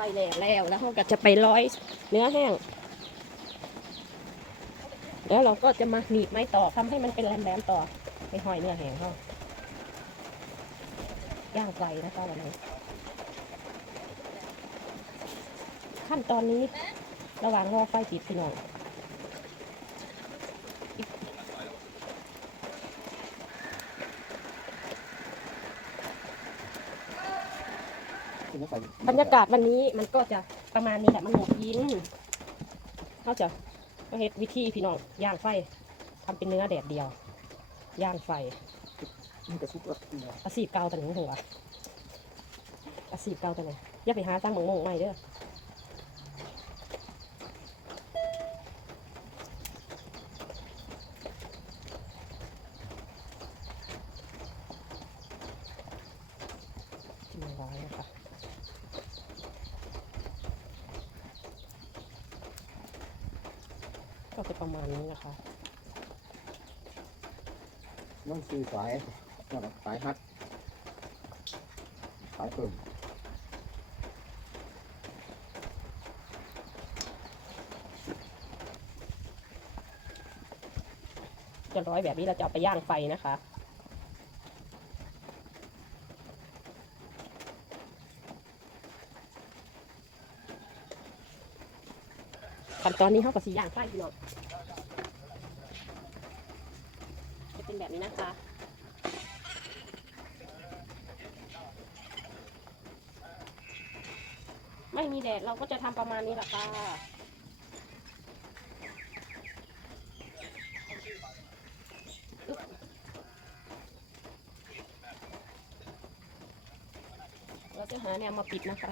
ฟแรงแล้วแล้วเราก็จะไปร้อยเนื้อแห้ง แล้วเราก็จะมาหนีบไม้ต่อทำให้มันเป็นแหลมๆต่อไปห้อยเนื้อแห้งเขาย่างไฟนะคะวันนี้ขั้นตอนนี้ระหว่างรอไฟติดพี่น้อง บรรยากาศวันนี้มันก็จะประมาณนี้แหละมันหมดยินเขาจะก็เฮ็ดวิธีพี่น้องย่างไฟทำเป็นเนื้อแดดเดียว ย่างไฟมันกระซุกแล้วเนาะอาสีบเกาตัวนี้หัวอาสีบเกาตัวนี้อย่าไปหาสร้างหมงมงใหม่เด้อจิ้มไว้นะคะ ก็จะประมาณนี้นะคะมันคือสายนะครับสายฮัดสายเพิ่มจะร้อยแบบนี้เราจะเอาไปย่างไฟนะคะ ขั้นตอนนี้เขาก็สีย่างไฟพี่น้องจะเป็นแบบนี้นะคะไม่มีแดดเราก็จะทำประมาณนี้แหละค่ะเราจะหาแนวมาปิดนะคะ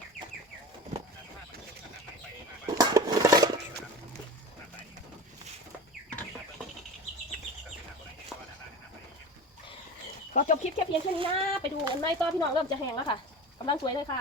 ก็จบคลิปแค่เพียงแค่นี้นะ ไปดูกันเลยต่อพี่น้องเริ่มจะแห้งแล้วค่ะกำลังสวยเลยค่ะ